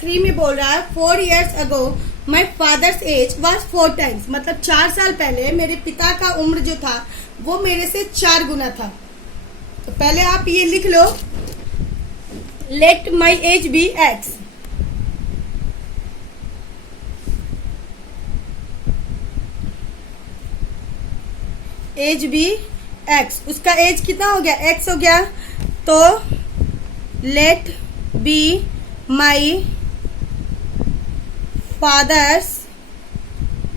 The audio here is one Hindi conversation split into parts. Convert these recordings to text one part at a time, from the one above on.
3 में बोल रहा है 4 years ago my father's as was 4 times, मतलब 4 साल पहले मेरे पिता का उम्र जो था वो मेरे से 4 गुना था। तो पहले आप ये लिख लो, let my age be X. Age be X, उसका एज कितना हो गया, एक्स हो गया। तो let be my father's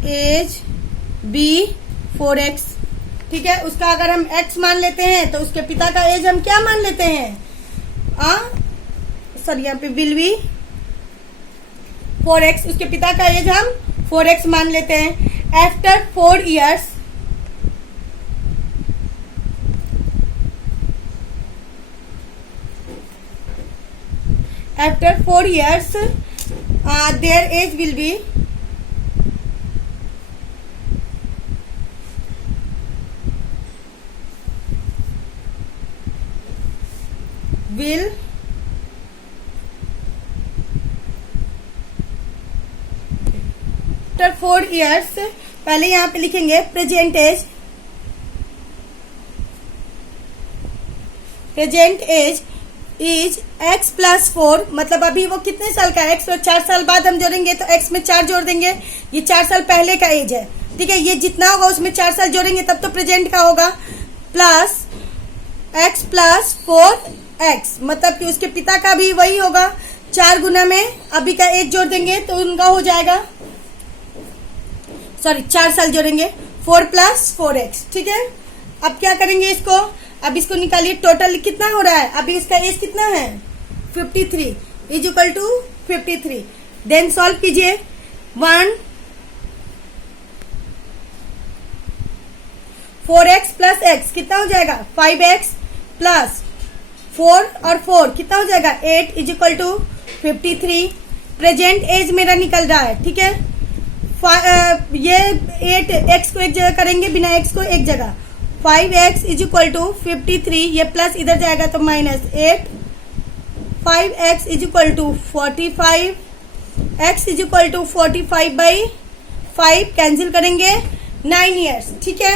age be 4x। ठीक है, उसका अगर हम x मान लेते हैं तो उसके पिता का एज हम क्या मान लेते हैं, सॉरी यहाँ पे विल बी 4x, उसके पिता का एज हम 4x मान लेते हैं। After 4 years their age will be after 4 years पहले यहाँ पे लिखेंगे present age is x plus 4, मतलब अभी वो कितने साल का है, x और 4 साल बाद हम जोड़ेंगे तो x में 4 जोड़ देंगे, ये 4 साल पहले का एज है। ठीक है, ये जितना होगा उसमें 4 साल जोड़ेंगे तब तो प्रेजेंट का होगा, प्लस x प्लस 4x, मतलब कि उसके पिता का भी वही होगा, 4 गुना में अभी का एज जोड़ देंगे तो उनका हो जाएगा, सॉरी 4 साल जोड़ेंगे, 4 प्लस 4x। ठीक है, अब क्या करेंगे इसको, अब इसको निकालिए, टोटल कितना हो रहा है, अभी इसका एज कितना है 53 is equal to 53। Then solve कीजिए, 4x प्लस x कितना हो जाएगा 5x प्लस 4 और 4 कितना हो जाएगा 8 is equal to 53। Present age मेरा निकल रहा है। ठीक है, ये 8x को एक जगह करेंगे, बिना x को एक जगह, 5x इज इक्वल टू 53, ये प्लस इधर जाएगा तो -8, 5x is equal to 45, x is equal to 45/5 cancel करेंगे 9 years। ठीक है,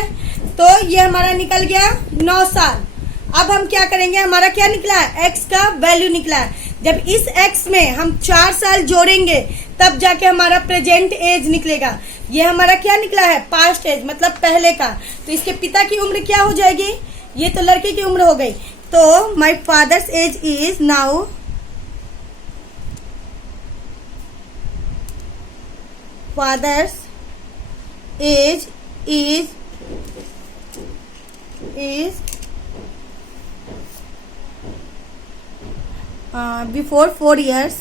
तो ये हमारा निकल गया 9 साल। अब हम क्या करेंगे, हमारा क्या निकला है, x का वैल्यू निकला है। जब इस x में हम 4 साल जोड़ेंगे तब जाके हमारा प्रेजेंट एज निकलेगा। ये हमारा क्या निकला है, पास्ट एज, मतलब पहले का। तो इसके पिता की उम्र क्या हो जाएगी, ये तो लड़के की उम्र हो गई। तो my father's age is now father's age is before 4 years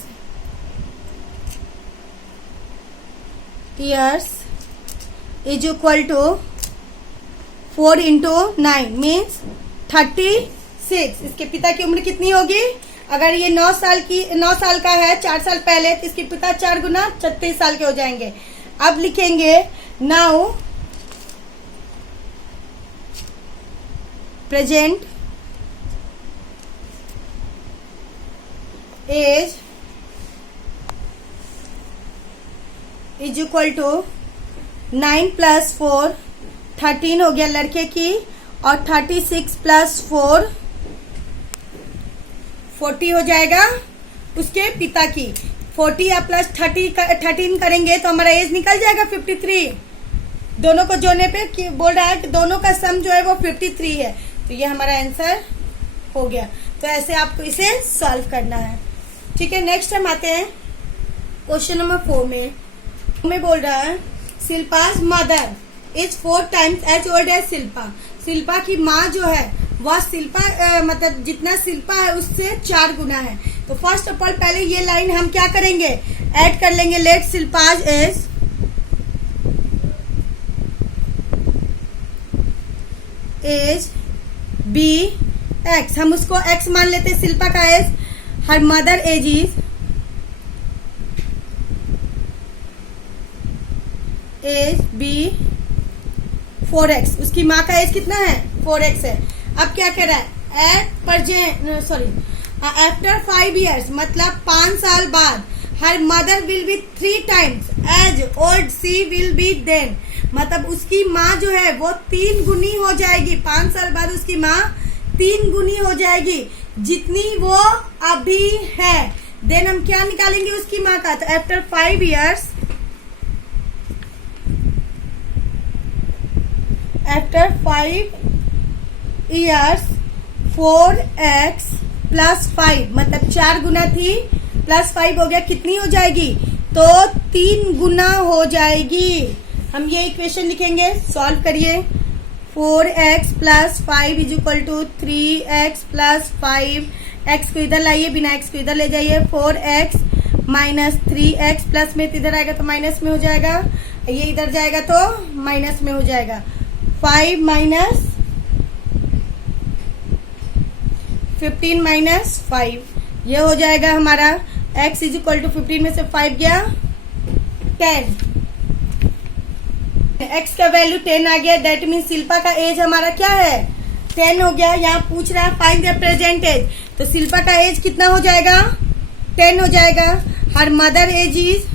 is equal to 4 into 9 means 36। इसके पिता की उम्र कितनी होगी, अगर ये 9 साल का है 4 साल पहले, तो इसके पिता 4 गुना 36 साल के हो जाएंगे। अब लिखेंगे now present age is equal to 9 plus 4 13 हो गया लड़के की, और 36 प्लस 4 40 हो जाएगा उसके पिता की। 40 या प्लस 13 करेंगे तो हमारा एज निकल जाएगा 53। दोनों को जोड़ने पे बोल रहा है कि दोनों का सम जो है वो 53 है, तो ये हमारा आंसर हो गया। तो ऐसे आपको इसे सॉल्व करना है। ठीक है, नेक्स्ट हम आते हैं क्वेश्चन नंबर 4 में बोल रहा है Shilpa's mother is 4 times age old age Shilpa. Shilpa की माँ जो है वह शिल्पा मतलब जितना शिल्पा है उससे 4 गुना है। तो फर्स्ट ऑफ ऑल पहले ये लाइन हम क्या करेंगे, ऐड कर लेंगे, let Shilpa's age be x. हम उसको एक्स मान लेते हैं, शिल्पा का age, her mother age is be 4x। उसकी माँ का एज कितना है 4x है। अब क्या कह रहा है, एट प्रेजेंट आफ्टर 5 years मतलब 5 साल बाद her mother will be 3 times age old she will be then, मतलब उसकी माँ जो है वो 3 गुनी हो जाएगी, 5 साल बाद उसकी माँ 3 गुनी हो जाएगी जितनी वो अभी है। देन हम क्या निकालेंगे उसकी माँ का, तो after 5 years, after 5 years 4x plus 5, मतलब 4 गुना थी प्लस 5 हो गया, कितनी हो जाएगी, तो 3 गुना हो जाएगी। हम ये इक्वेशन लिखेंगे, सॉल्व करिए। 4x plus 5 is equal to 3x plus 5, x को इधर लाइए, बिना x को इधर ले जाइए, 4x माइनस 3x, प्लस में इधर आएगा तो माइनस में हो जाएगा, ये इधर जाएगा तो माइनस में हो जाएगा। 5 माइनस 15 माइनस 5, ये हो जाएगा हमारा x इज इक्वल टू 15 में से 5 गया 10, x का वैल्यू 10 आ गया। दैट मीन शिल्पा का एज हमारा क्या है, 10 हो गया। यहाँ पूछ रहा है फाइंड द प्रेजेंट एज, तो शिल्पा का एज कितना हो जाएगा, 10 हो जाएगा। Her mother age is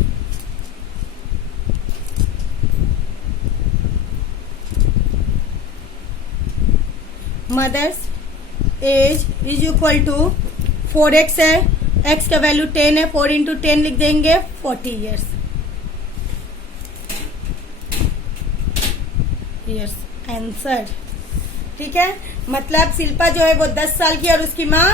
mother's age is equal to 4x है, x का वैल्यू 10 है, 4 इंटू 10 लिख देंगे 40 years आंसर। ठीक है, मतलब शिल्पा जो है वो 10 साल की और उसकी माँ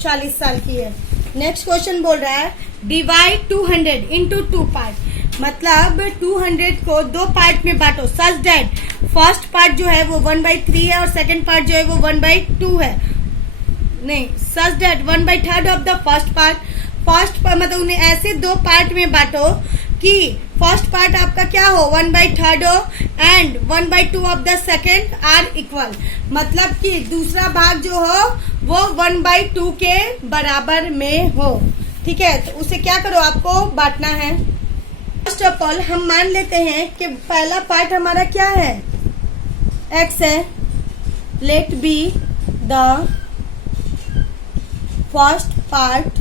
40 साल की है। नेक्स्ट क्वेश्चन बोल रहा है डिवाइड 200 इंटू 2 पार्ट, मतलब 200 को 2 पार्ट में बांटो सच दैट फर्स्ट पार्ट जो है वो 1/3 है और सेकंड पार्ट जो है वो 1/2 है, नहीं such that 1/3 of the first part, first मतलब उन्हें ऐसे 2 पार्ट में बांटो कि फर्स्ट पार्ट आपका क्या हो 1/3 हो and 1/2 of the second are equal, मतलब कि दूसरा भाग जो हो वो 1/2 के बराबर में हो। ठीक है, तो उसे क्या करो, आपको बांटना है। फर्स्ट ऑफ ऑल हम मान लेते हैं कि पहला पार्ट हमारा क्या है, x है, let be the first part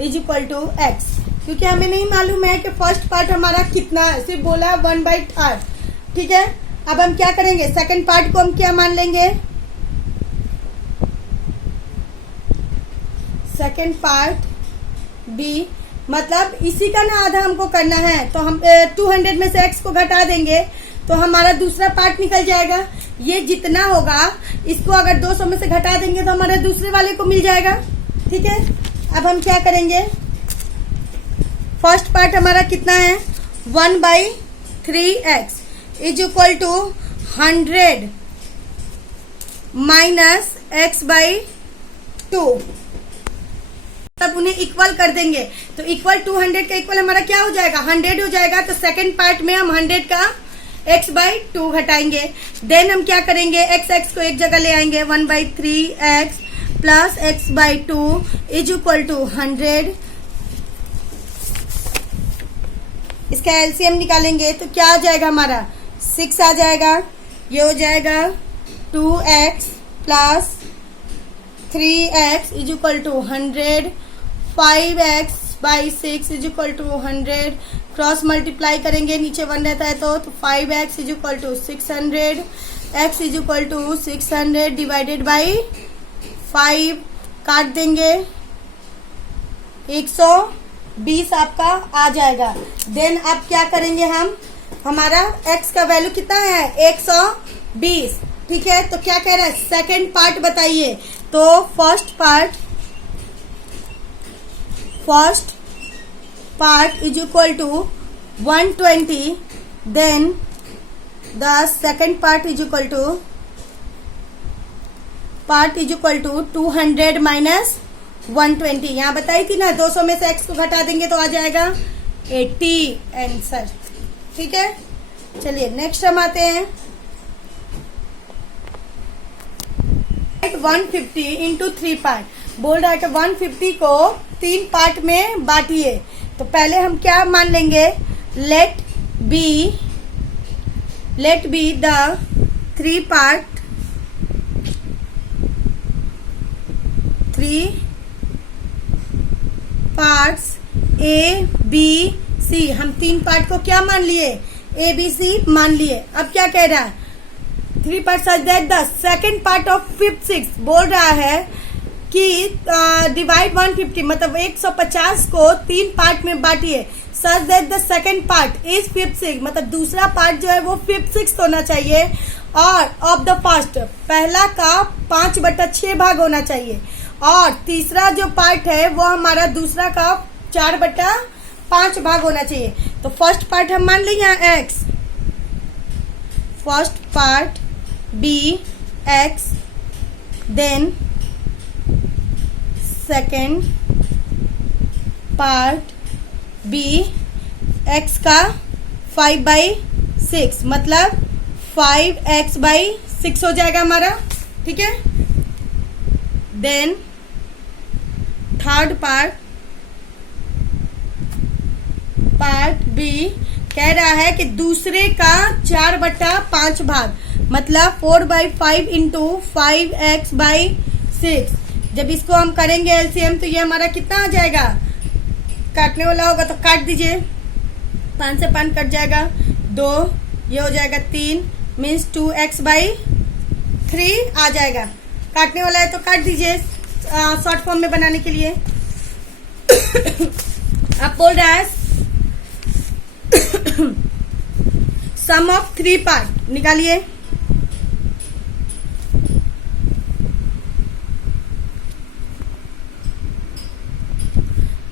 is equal to x, क्योंकि हमें नहीं मालूम है कि फर्स्ट पार्ट हमारा कितना है, सिर्फ बोला 1/3। ठीक है, अब हम क्या करेंगे, सेकंड पार्ट को हम क्या मान लेंगे, सेकंड पार्ट b, मतलब इसी का ना आधा हमको करना है, तो हम 200 में से x को घटा देंगे तो हमारा दूसरा पार्ट निकल जाएगा। ये जितना होगा इसको अगर 200 में से घटा देंगे तो हमारे दूसरे वाले को मिल जाएगा। ठीक है, अब हम क्या करेंगे, फर्स्ट पार्ट हमारा कितना है 1/3x is equal to 100 minus x/2, तब उन्हें इक्वल कर देंगे तो इक्वल 200 का इक्वल हमारा क्या हो जाएगा 100 हो जाएगा। तो सेकंड पार्ट में हम 100 का x/2 घटाएंगे। देन हम क्या करेंगे, x को एक जगह ले आएंगे, 1/3x plus x/2 is equal to 100। इसका एलसीएम निकालेंगे तो क्या आ जाएगा हमारा 6 आ जाएगा। ये हो जाएगा 2x plus 3x is equal to 100, 5x/6 is equal to 100, cross multiply करेंगे, नीचे 1 रहता है तो 5x is equal to 600, x is equal to 600 divided by 5, काट देंगे 120 आपका आ जाएगा। देन अब क्या करेंगे हम, हमारा x का वैल्यू कितना है 120। ठीक है, तो क्या कह रहा है सेकेंड पार्ट बताइए, तो first part is equal to 120, then the second part is equal to 200 minus 120। यहाँ बताई थी ना 200 में से x को घटा देंगे तो आ जाएगा 80 आंसर। ठीक है, चलिए नेक्स्ट हम आते हैं 150 इंटू 3 पार्ट। बोल रहा है कि 150 को 3 पार्ट में बांटिए, तो पहले हम क्या मान लेंगे, let be the 3 parts A B C, हम 3 पार्ट को क्या मान लिए, ए बी सी मान लिए। अब क्या कह रहा है, 3 parts such that the second part of fifth six, बोल रहा है कि डिवाइड 150 मतलब 150 को 3 पार्ट में बांटिए, such that the second part is 5th sixth, मतलब दूसरा पार्ट जो है वो 5th sixth होना चाहिए, और ऑफ द फर्स्ट पहला का 5/6 भाग होना चाहिए, और तीसरा जो पार्ट है वो हमारा दूसरा का 4/5 भाग होना चाहिए। तो फर्स्ट पार्ट हम मान लें यहाँ x, first part b x, then second part b x का 5/6 मतलब 5x/6 हो जाएगा हमारा, ठीक है। देन थर्ड पार्ट बी कह रहा है कि दूसरे का 4/5 भाग मतलब 4/5 इंटू 5x/6। जब इसको हम करेंगे एलसीएम तो ये हमारा कितना आ जाएगा, काटने वाला होगा तो काट दीजिए, 5 से 5 कट जाएगा, 2 ये हो जाएगा 3 मीन्स 2x/3 आ जाएगा। काटने वाला है तो काट दीजिए शॉर्ट फॉर्म में बनाने के लिए। अब बोल रहा है सम ऑफ 3 पार्ट निकालिए।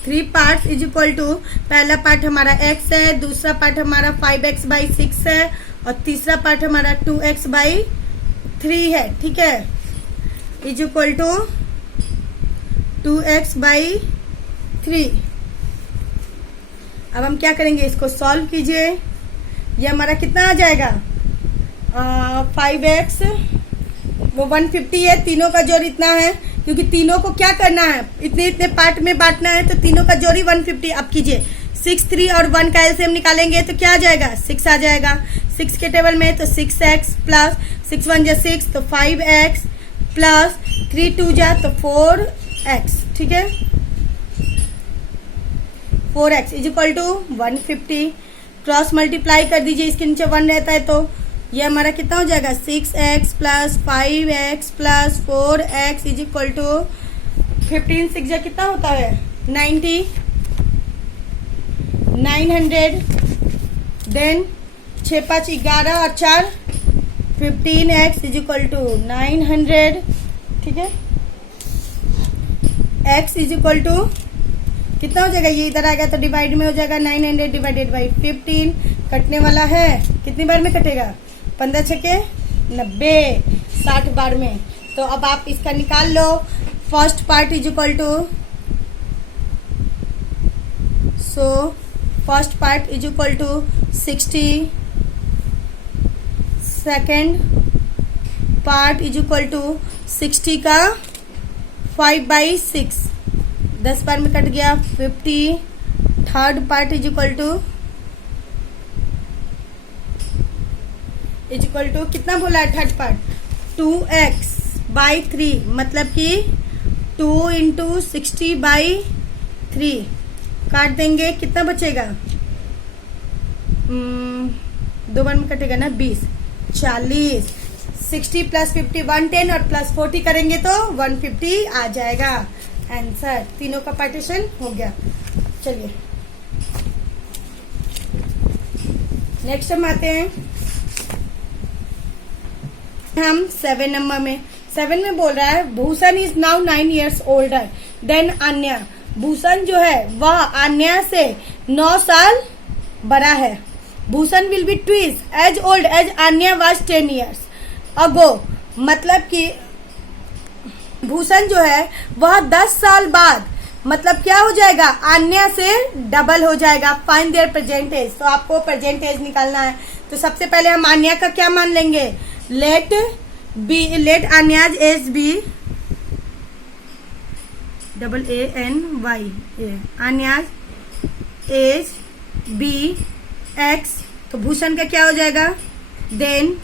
Three part is equal to, पहला पार्ट हमारा x है, दूसरा पार्ट हमारा 5x/6 है, और तीसरा पार्ट हमारा 2x/3 है, ठीक है, इज इक्वल टू 2x/3। अब हम क्या करेंगे, इसको सॉल्व कीजिए, ये हमारा कितना आ जाएगा 5x, वो 150 है, तीनों का जोड़ इतना है, क्योंकि तीनों को क्या करना है, इतने इतने पार्ट में बांटना है, तो तीनों का जोड़ी 150। अब कीजिए 6, 3 और 1 का एलसीएम निकालेंगे तो क्या आ जाएगा, 6 आ जाएगा। 6 के टेबल में तो 6x प्लस 6 1 जा 6 तो 5x प्लस 3 2 जा तो 4x, ठीक है, 4x is equal to 150। Cross multiply कर दीजिए, इसके नीचे 1 रहता है तो ये हमारा कितना हो जाएगा, 6x plus 5x plus 4x is equal to 15 6 जा कितना होता है 90, 900। देन 6 5 11 और 4 15x इज इक्वल टू 900, ठीक है। x इज इक्वल टू कितना हो जाएगा, ये इधर आ गया तो डिवाइड में हो जाएगा 900 डिवाइडेड बाई 15, कटने वाला है, कितनी बार में कटेगा, 15 छके 90, 60 बार में। तो अब आप इसका निकाल लो, first part is equal to, so first part is equal to 60, second part is equal to 60 का 5/6, 10 बार में कट गया 50। Third part is equal to कितना बोला है थर्ड पार्ट, 2x/3 मतलब कि 2 इंटू 60/3, काट देंगे कितना बचेगा, 2 बार में कटेगा ना 20, 40, 60 प्लस 50 110 और प्लस 40 करेंगे तो 150 आ जाएगा आंसर। तीनों का पार्टीशन हो गया। चलिए नेक्स्ट हम आते हैं हम 7 नंबर में। 7 में बोल रहा है Bhushan is now 9 years older than Anya. Bhushan जो है वह अन्या से 9 साल बड़ा है। Bhushan will be twice as old as Anya was 10 years ago. मतलब कि भूषण जो है वह 10 साल बाद मतलब क्या हो जाएगा, अन्या से डबल हो जाएगा। Find their present age. तो आपको प्रेजेंट एज निकालना है। तो सबसे पहले हम अन्या का क्या मान लेंगे, let Anya's age be ANY Anya's age be X. तो भूषण का क्या हो जाएगा, then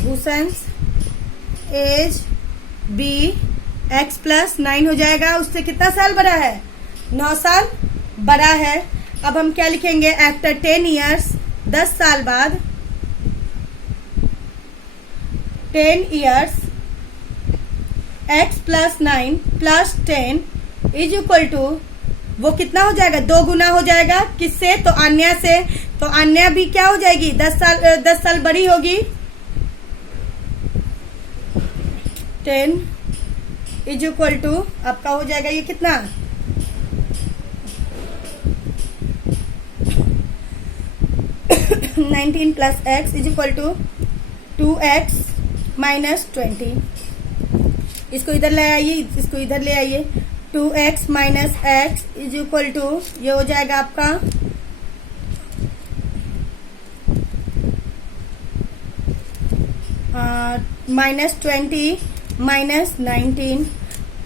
Bhushan age be X plus 9 हो जाएगा। उससे कितना साल बड़ा है? 9 साल बड़ा है। अब हम क्या लिखेंगे? आफ्टर 10 ईयर्स, 10 साल बाद, 10 years x plus 9 plus 10 is equal to, वो कितना हो जाएगा? 2 गुना हो जाएगा। किससे? तो अन्य से। तो अन्य भी क्या हो जाएगी? 10 साल बड़ी होगी। 10 इज इक्वल टू आपका हो जाएगा ये कितना? 19 plus x is equal to 2x minus 20। इसको इधर ले आइए, इसको इधर ले आइए। 2x minus x is equal to, ये हो जाएगा आपका -20 माइनस 19।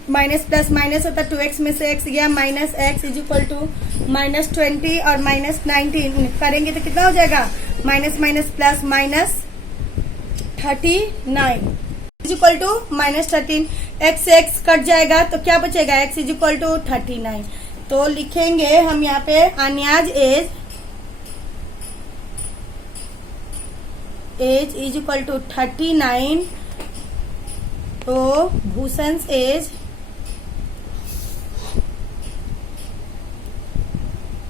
माइनस प्लस माइनस होता है, 2x में से x गया, minus x is equal to -20 और माइनस 19 करेंगे तो कितना हो जाएगा? Minus minus plus minus 39 is equal to -13। x से x कट जाएगा तो क्या बचेगा? x is equal to 39। तो लिखेंगे हम यहाँ पे Anya's age is equal to 39। तो Bhushan age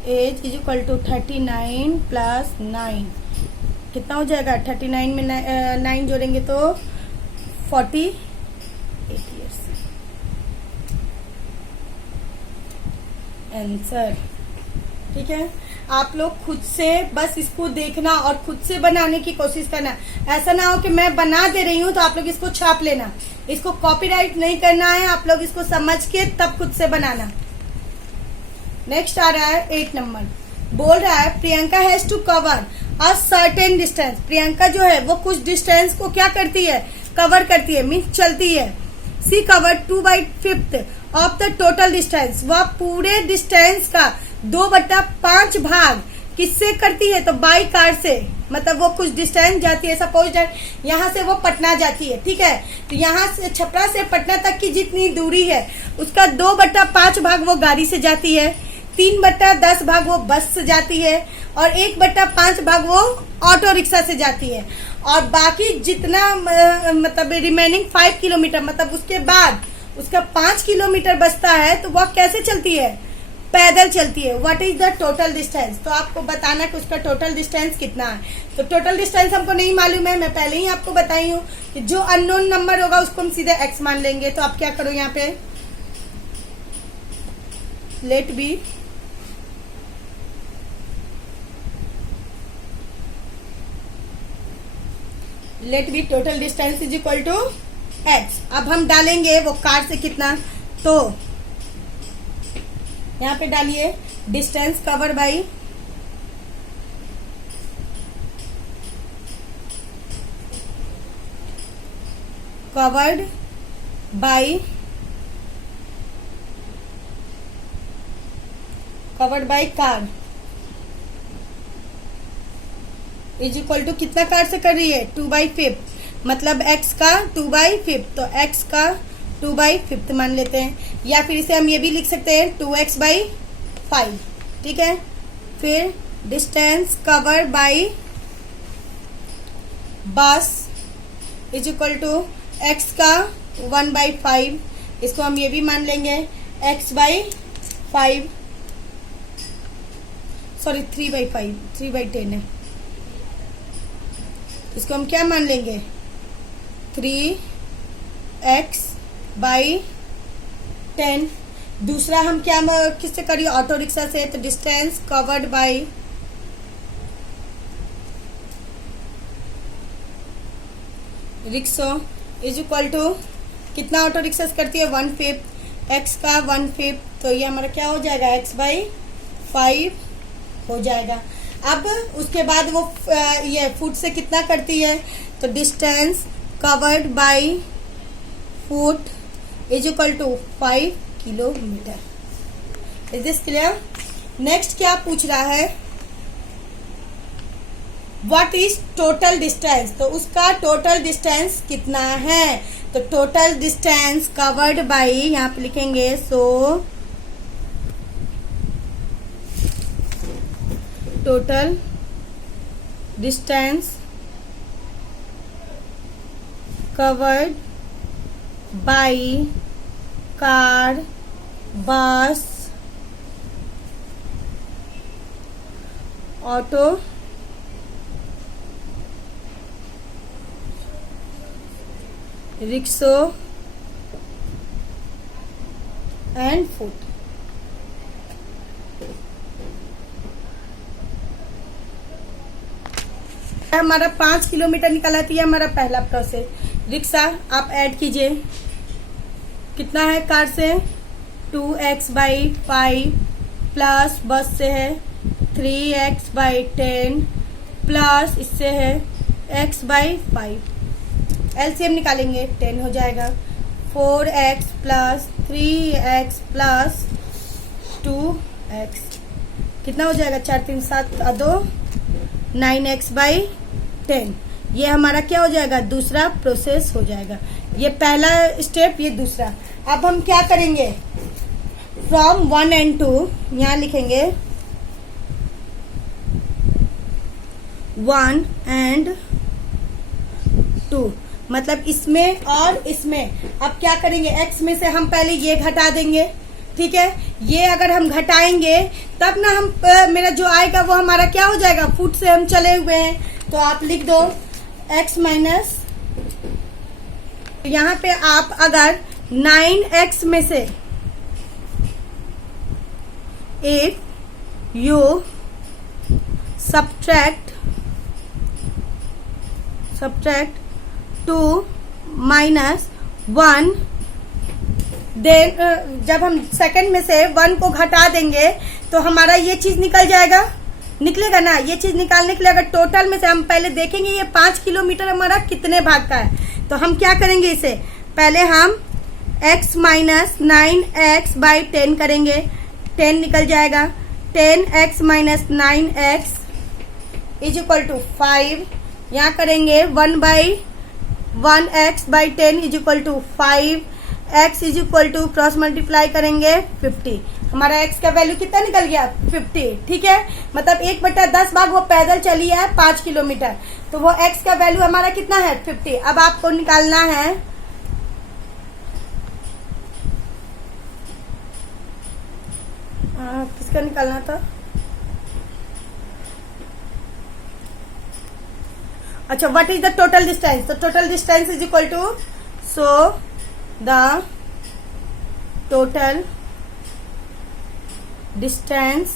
is equal to 39 plus 9 कितना हो जाएगा? 39 में 9 जोड़ेंगे तो 48 ईयर्स। आंसर। ठीक है, आप लोग खुद से बस इसको देखना और खुद से बनाने की कोशिश करना। ऐसा ना हो कि मैं बना दे रही हूँ तो आप लोग इसको छाप लेना। इसको कॉपीराइट नहीं करना है, आप लोग इसको समझ के तब खुद से बनाना। नेक्स्ट आ रहा है 8 नंबर। बोल रहा है Priyanka has to cover a certain distance. Priyanka जो है वो कुछ डिस्टेंस को क्या करती है? कवर करती है, मीन्स चलती है। She cover 2/5 of the total distance. वह पूरे डिस्टेंस का 2/5 भाग किससे करती है? तो बाई कार से। मतलब वो कुछ डिस्टेंस जाती है, सपोज दैट यहाँ से वो पटना जाती है, ठीक है, तो यहाँ से छपरा से पटना तक की जितनी दूरी है उसका 2/5 भाग वो गाड़ी से जाती है, 3/10 भाग वो बस से जाती है और 1/5 भाग वो ऑटो रिक्शा से जाती है। और बाकी जितना मतलब रिमेनिंग 5 किलोमीटर, मतलब उसके बाद उसका 5 किलोमीटर बचता है तो वह कैसे चलती है? पैदल चलती है। What is the total distance? तो आपको बताना कि उसका टोटल डिस्टेंस कितना है। तो टोटल डिस्टेंस हमको नहीं मालूम है, मैं पहले ही आपको बताई हूँ कि जो अननोन नंबर होगा उसको हम सीधे x मान लेंगे। तो आप क्या करो यहाँ पे, let be total distance is equal to x। अब हम डालेंगे वो कार से कितना, तो यहाँ पे डालिए distance cover by covered by car is equal to कितना कार से कर रही है? 2/5, मतलब x का 2/5, तो x का 2/5 मान लेते हैं। या फिर इसे हम ये भी लिख सकते हैं 2x/5, ठीक है। फिर distance cover by bus is equal to x का 1/5, इसको हम ये भी मान लेंगे x/5, सॉरी 3/5, 3/10 है, इसको हम क्या मान लेंगे? 3x/10। दूसरा हम क्या किससे करिए? ऑटो रिक्शा से। तो distance covered by rickshaw is equal to कितना ऑटो रिक्शा करती है? 1/5, x का 1/5, तो ये हमारा क्या हो जाएगा? x/5 हो जाएगा। अब उसके बाद वो ये फुट से कितना करती है? तो distance covered by foot is equal to 5 kilometre. Is this clear? Next क्या पूछ रहा है? व्हाट इज टोटल डिस्टेंस, तो उसका टोटल डिस्टेंस कितना है। तो टोटल डिस्टेंस कवर्ड बाय, यहाँ पे लिखेंगे so total distance covered by car, बस, ऑटो, रिक्शो एंड फुट। हमारा 5 किलोमीटर निकला था, हमारा पहला प्रोसेस। रिक्शा आप ऐड कीजिए, कितना है कार से 2x/5 प्लस बस से है 3x/10 प्लस इससे है x/5। एलसीएम निकालेंगे 10 हो जाएगा। 4x plus 3x plus 2x कितना हो जाएगा 4 3 7 2 9x/10। ये हमारा क्या हो जाएगा, दूसरा प्रोसेस हो जाएगा। ये पहला स्टेप, ये दूसरा। अब हम क्या करेंगे, फ्रॉम 1 and 2 यहाँ लिखेंगे 1 and 2, मतलब इसमें और इसमें। अब क्या करेंगे, x में से हम पहले ये घटा देंगे, ठीक है। ये अगर हम घटाएंगे तब ना हम मेरा जो आएगा वो हमारा क्या हो जाएगा, फुट से हम चले हुए हैं, तो आप लिख दो x माइनस। यहाँ पे आप अगर 9x में से if you subtract 2 minus 1, then जब हम सेकंड में से 1 को घटा देंगे तो हमारा ये चीज निकल जाएगा, निकलेगा ना। ये चीज निकालने के लिए अगर टोटल में से हम पहले देखेंगे ये 5 किलोमीटर हमारा कितने भाग का है, तो हम क्या करेंगे, इसे पहले हम x माइनस 9x/10 करेंगे, 10 निकल जाएगा। 10x minus 9x is equal to 5। यहाँ करेंगे 1/1x/10 is equal to 5। x is equal to cross multiply करेंगे 50। हमारा x का वैल्यू कितना निकल गया 50, ठीक है। मतलब 1/10 भाग वो पैदल चली है 5 किलोमीटर, तो वो x का वैल्यू हमारा कितना है 50। अब आपको निकालना है किसका निकालना था, अच्छा what is the total distance. तो total distance is equal to, so the total distance